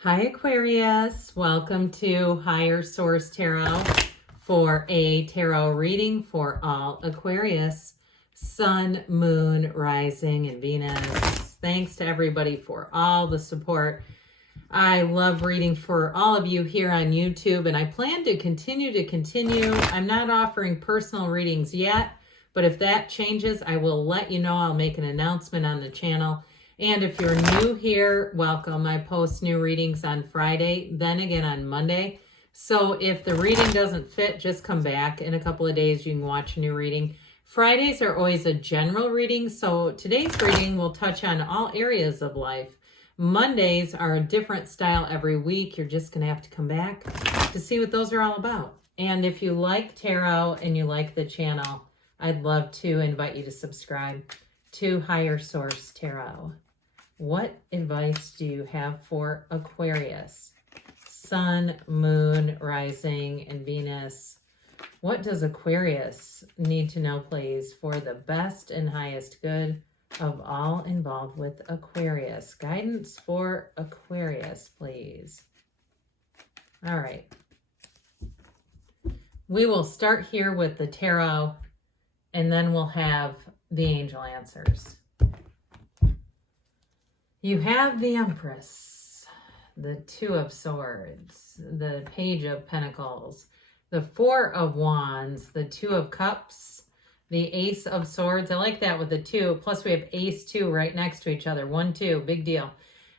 Hi Aquarius, welcome to Higher Source Tarot for a tarot reading for all Aquarius, Sun, Moon, Rising, and Venus. Thanks to everybody for all the support. I love reading for all of you here on YouTube, and I plan to continue. I'm not offering personal readings yet, but if that changes, I will let you know. I'll make an announcement on the channel. And if you're new here, welcome. I post new readings on Friday, then again on Monday. So if the reading doesn't fit, just come back. In a couple of days, you can watch a new reading. Fridays are always a general reading, so today's reading will touch on all areas of life. Mondays are a different style every week. You're just going to have to come back to see what those are all about. And if you like tarot and you like the channel, I'd love to invite you to subscribe to Higher Source Tarot. What advice do you have for Aquarius? Sun, Moon, Rising, and Venus. What does Aquarius need to know, please, for the best and highest good of all involved with Aquarius? Guidance for Aquarius, please. All right. We will start here with the tarot, and then we'll have the angel answers. You have the Empress, the Two of Swords, the Page of Pentacles, the Four of Wands, the Two of Cups, the Ace of Swords. I like that with the two. Plus we have Ace 2 right next to each other. 1, 2, big deal.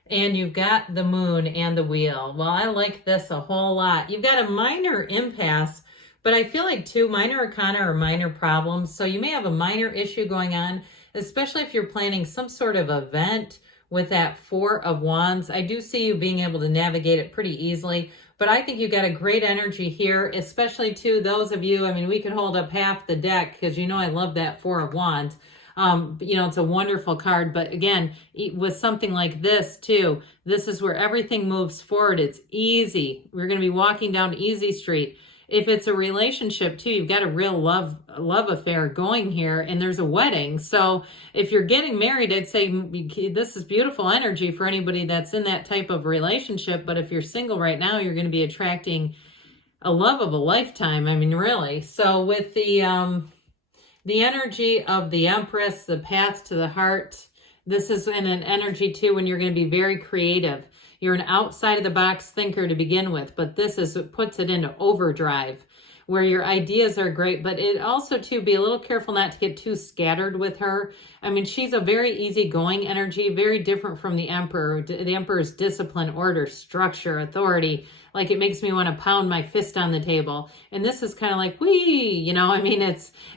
And you've got the Moon and the Wheel. Well, I like this a whole lot. You've got a minor impasse, but I feel like two minor arcana are minor problems. So you may have a minor issue going on, especially if you're planning some sort of event with that Four of Wands. I do see you being able to navigate it pretty easily, but I think you got a great energy here, especially to those of you, I mean, we could hold up half the deck because you know I love that Four of Wands. It's a wonderful card, but again, with something like this too, this is where everything moves forward. It's easy. We're going to be walking down easy street. If it's a relationship too, you've got a real love affair going here, and there's a wedding. So if you're getting married, I'd say this is beautiful energy for anybody that's in that type of relationship. But if you're single right now, you're going to be attracting a love of a lifetime. I mean, really. So with the energy of the Empress, the path to the heart, this is in an energy too when you're going to be very creative. You're an outside of the box thinker to begin with, but this puts it into overdrive where your ideas are great, but it also too, be a little careful not to get too scattered with her. I mean, she's a very easygoing energy, very different from the Emperor. The Emperor's discipline, order, structure, authority. Like it makes me want to pound my fist on the table. And this is kind of like, wee, I mean,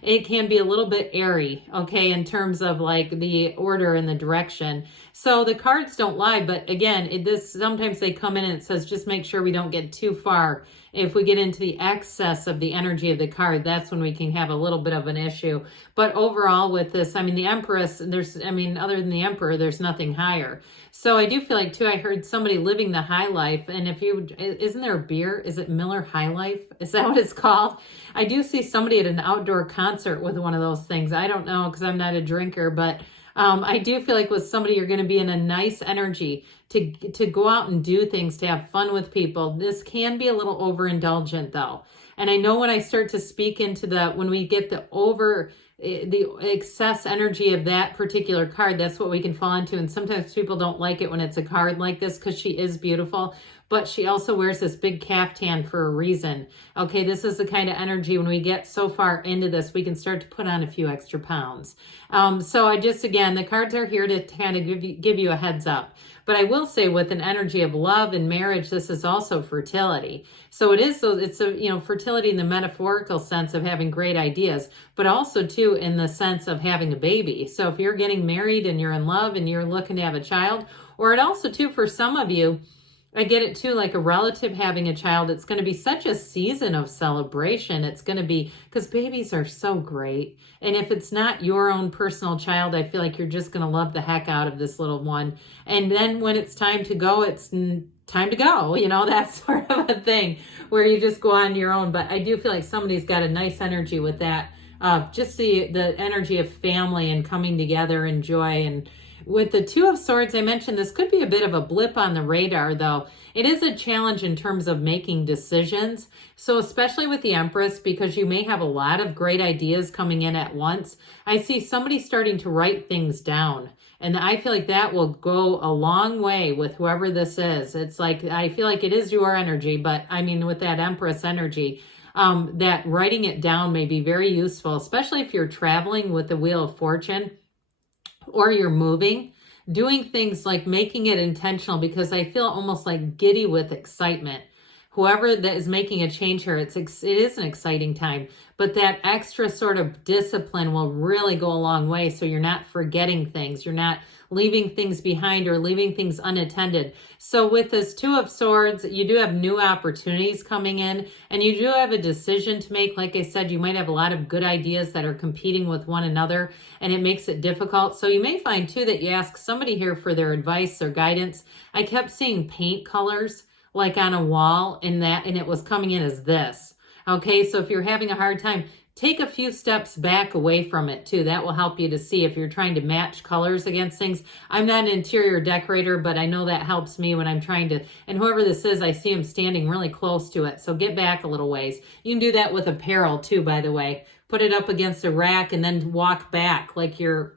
it can be a little bit airy, okay, in terms of like the order and the direction. So the cards don't lie, but again, sometimes they come in and it says, just make sure we don't get too far. If we get into the excess of the energy of the card, that's when we can have a little bit of an issue. But overall with this, I mean, the Empress, other than the Emperor, there's nothing higher. So I do feel like too, I heard somebody living the high life. And isn't there a beer? Is it Miller High Life? Is that what it's called? I do see somebody at an outdoor concert with one of those things. I don't know because I'm not a drinker, but I do feel like with somebody, you're going to be in a nice energy to go out and do things, to have fun with people. This can be a little overindulgent though. And I know when I start to speak into when we get the excess energy of that particular card, that's what we can fall into. And sometimes people don't like it when it's a card like this because she is beautiful, but she also wears this big caftan for a reason. Okay, this is the kind of energy when we get so far into this, we can start to put on a few extra pounds. So again, the cards are here to kind of give you a heads up. But I will say with an energy of love and marriage, this is also fertility. So it's fertility in the metaphorical sense of having great ideas, but also too in the sense of having a baby. So if you're getting married and you're in love and you're looking to have a child, or it also too, for some of you, I get it too, like a relative having a child, it's going to be such a season of celebration. It's going to be, because babies are so great. And if it's not your own personal child, I feel like you're just going to love the heck out of this little one. And then when it's time to go, it's time to go. That's sort of a thing where you just go on your own. But I do feel like somebody's got a nice energy with that. Just the energy of family and coming together and joy and With the Two of Swords, I mentioned this could be a bit of a blip on the radar, though. It is a challenge in terms of making decisions. So especially with the Empress, because you may have a lot of great ideas coming in at once, I see somebody starting to write things down. And I feel like that will go a long way with whoever this is. It's like, I feel like it is your energy, but I mean, with that Empress energy, that writing it down may be very useful, especially if you're traveling with the Wheel of Fortune, or you're moving, doing things like making it intentional, because I feel almost like giddy with excitement. Whoever that is making a change here, it is an exciting time, but that extra sort of discipline will really go a long way. So you're not forgetting things. You're not leaving things behind or leaving things unattended. So with this Two of Swords, you do have new opportunities coming in, and you do have a decision to make. Like I said, you might have a lot of good ideas that are competing with one another, and it makes it difficult. So you may find too that you ask somebody here for their advice or guidance. I kept seeing paint colors like on a wall and it was coming in as this. Okay, so if you're having a hard time, take a few steps back away from it too. That will help you to see if you're trying to match colors against things. I'm not an interior decorator, but I know that helps me when I'm trying to, and whoever this is, I see him standing really close to it. So get back a little ways. You can do that with apparel too, by the way. Put it up against a rack and then walk back like you're,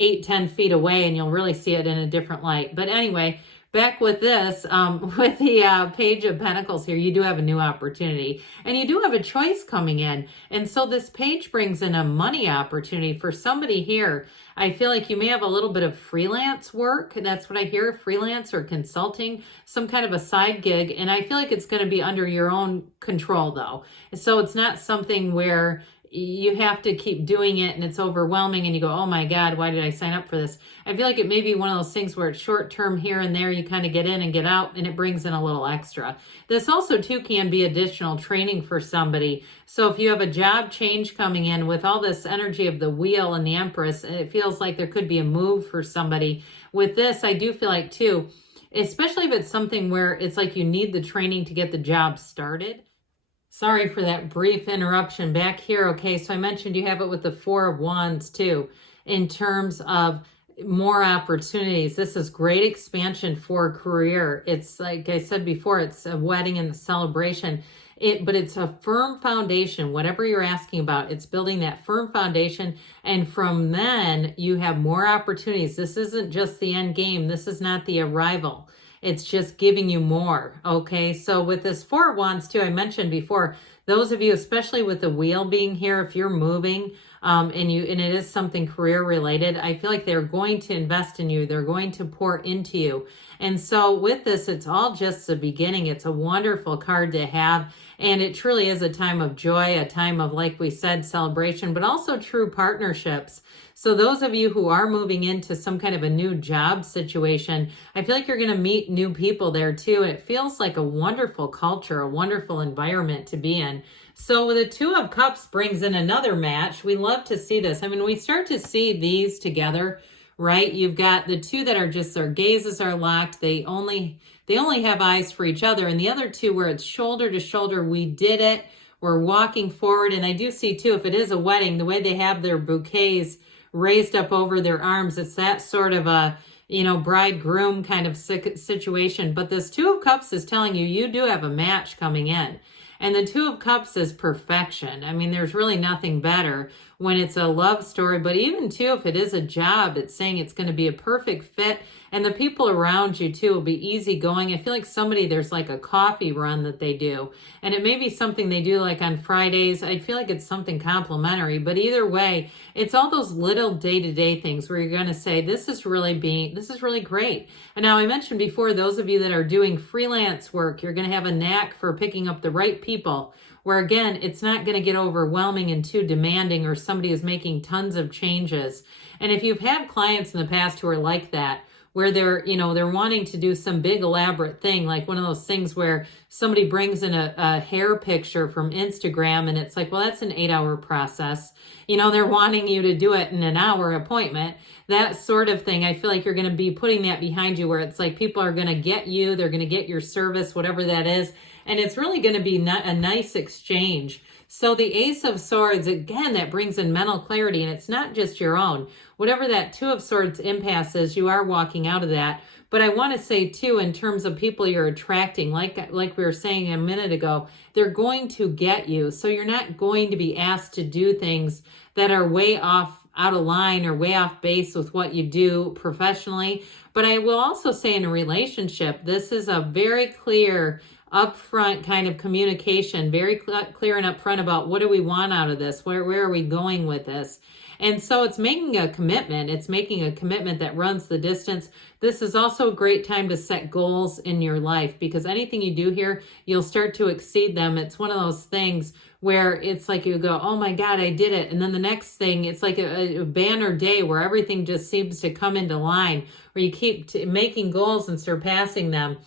8-10 feet away, and you'll really see it in a different light. But anyway, back with this, with the Page of Pentacles here, you do have a new opportunity, and you do have a choice coming in. And so this page brings in a money opportunity for somebody here. I feel like you may have a little bit of freelance work. That's what I hear, freelance or consulting, some kind of a side gig. And I feel like it's going to be under your own control though. So it's not something where you have to keep doing it and it's overwhelming and you go, oh my God, why did I sign up for this? I feel like it may be one of those things where it's short term here and there. You kind of get in and get out, and it brings in a little extra. This also too can be additional training for somebody. So if you have a job change coming in with all this energy of the Wheel and the Empress, it feels like there could be a move for somebody. With this, I do feel like too, especially if it's something where it's like you need the training to get the job started. Sorry for that brief interruption back here. Okay, so I mentioned you have it with the Four of Wands too, in terms of more opportunities. This is great expansion for career. It's like I said before, it's a wedding and a celebration. But it's a firm foundation. Whatever you're asking about, it's building that firm foundation. And from then, you have more opportunities. This isn't just the end game. This is not the arrival. It's just giving you more. Okay, so with this Four of Wands too, I mentioned before, those of you, especially with the Wheel being here, if you're moving and it is something career related, I feel like they're going to invest in you. They're going to pour into you. And so with this, it's all just the beginning. It's a wonderful card to have. And it truly is a time of joy, a time of, like we said, celebration, but also true partnerships. So those of you who are moving into some kind of a new job situation, I feel like you're going to meet new people there too. And it feels like a wonderful culture, a wonderful environment to be in. So the Two of Cups brings in another match. We love to see this. I mean, we start to see these together, right? You've got the two that are just, their gazes are locked. They only have eyes for each other. And the other two where it's shoulder to shoulder, we did it. We're walking forward. And I do see too, if it is a wedding, the way they have their bouquets raised up over their arms, it's that sort of a, bride-groom kind of situation. But this Two of Cups is telling you, you do have a match coming in. And the Two of Cups is perfection. I mean, there's really nothing better when it's a love story. But even too, if it is a job, it's saying it's going to be a perfect fit. And the people around you too will be easygoing. I feel like there's like a coffee run that they do. And it may be something they do like on Fridays. I feel like it's something complimentary. But either way, it's all those little day-to-day things where you're going to say, this is really great. And now I mentioned before, those of you that are doing freelance work, you're going to have a knack for picking up the right people, where again, it's not going to get overwhelming and too demanding, or somebody who's making tons of changes. And if you've had clients in the past who are like that, where they're wanting to do some big elaborate thing, like one of those things where somebody brings in a hair picture from Instagram and it's like, well, that's an 8-hour process. They're wanting you to do it in an hour appointment, that sort of thing. I feel like you're going to be putting that behind you, where it's like people are going to get you, they're going to get your service, whatever that is. And it's really going to be a nice exchange. So the Ace of Swords, again, that brings in mental clarity, and it's not just your own. Whatever that Two of Swords impasse is, you are walking out of that. But I want to say, too, in terms of people you're attracting, like we were saying a minute ago, they're going to get you. So you're not going to be asked to do things that are way off, out of line or way off base with what you do professionally. But I will also say in a relationship, this is a very clear upfront kind of communication, very clear and upfront about what do we want out of this? Where are we going with this? And so it's making a commitment. It's making a commitment that runs the distance. This is also a great time to set goals in your life, because anything you do here, you'll start to exceed them. It's one of those things where it's like you go, oh my God, I did it. And then the next thing, it's like a banner day where everything just seems to come into line, where you keep making goals and surpassing them.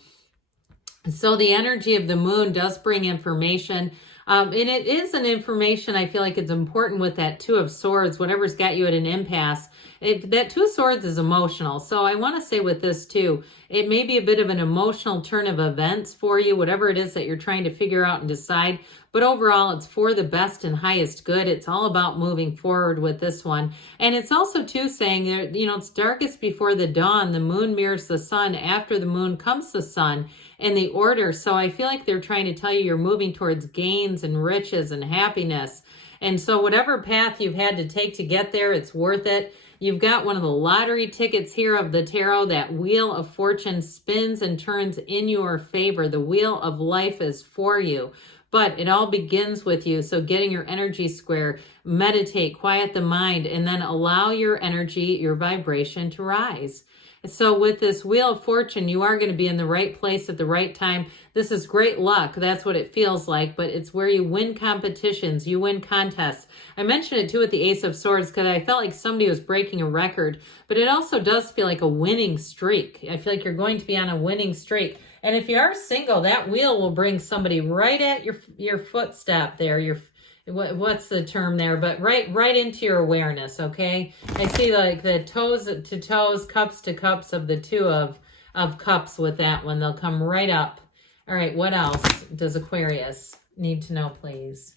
So the energy of the moon does bring information. And it is an information, I feel like it's important with that Two of Swords, whatever's got you at an impasse. That Two of Swords is emotional. So I want to say with this too, it may be a bit of an emotional turn of events for you, whatever it is that you're trying to figure out and decide. But overall, it's for the best and highest good. It's all about moving forward with this one. And it's also too saying, you know, it's darkest before the dawn. The moon mirrors the sun. After the moon comes the sun. In the order. So I feel like they're trying to tell you you're moving towards gains and riches and happiness. And so whatever path you've had to take to get there, it's worth it. You've got one of the lottery tickets here of the tarot. That Wheel of Fortune spins and turns in your favor. The wheel of life is for you. But it all begins with you. So getting your energy square, meditate, quiet the mind, and then allow your energy, your vibration to rise. So with this Wheel of Fortune, you are going to be in the right place at the right time. This is great luck. That's what it feels like, but it's where you win competitions, you win contests. I mentioned it too with the Ace of Swords because I felt like somebody was breaking a record, but it also does feel like a winning streak. I feel like you're going to be on a winning streak. And if you are single, that wheel will bring somebody right at your footstep there, what's the term there, but right into your awareness. Okay, I see like the toes to toes, cups to cups of the Two of Cups with that one. They'll come right up. All right, what else does Aquarius need to know, please?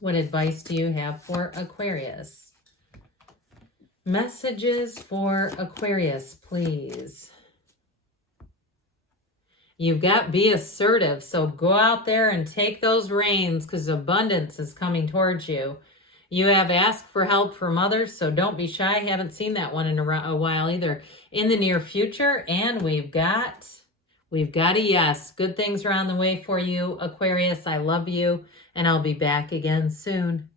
What advice do you have for Aquarius? Messages for Aquarius, please. You've got be assertive. So go out there and take those reins, because abundance is coming towards you. You have asked for help from others, so don't be shy. I haven't seen that one in a while either. In the near future, and we've got a yes. Good things are on the way for you, Aquarius. I love you, and I'll be back again soon.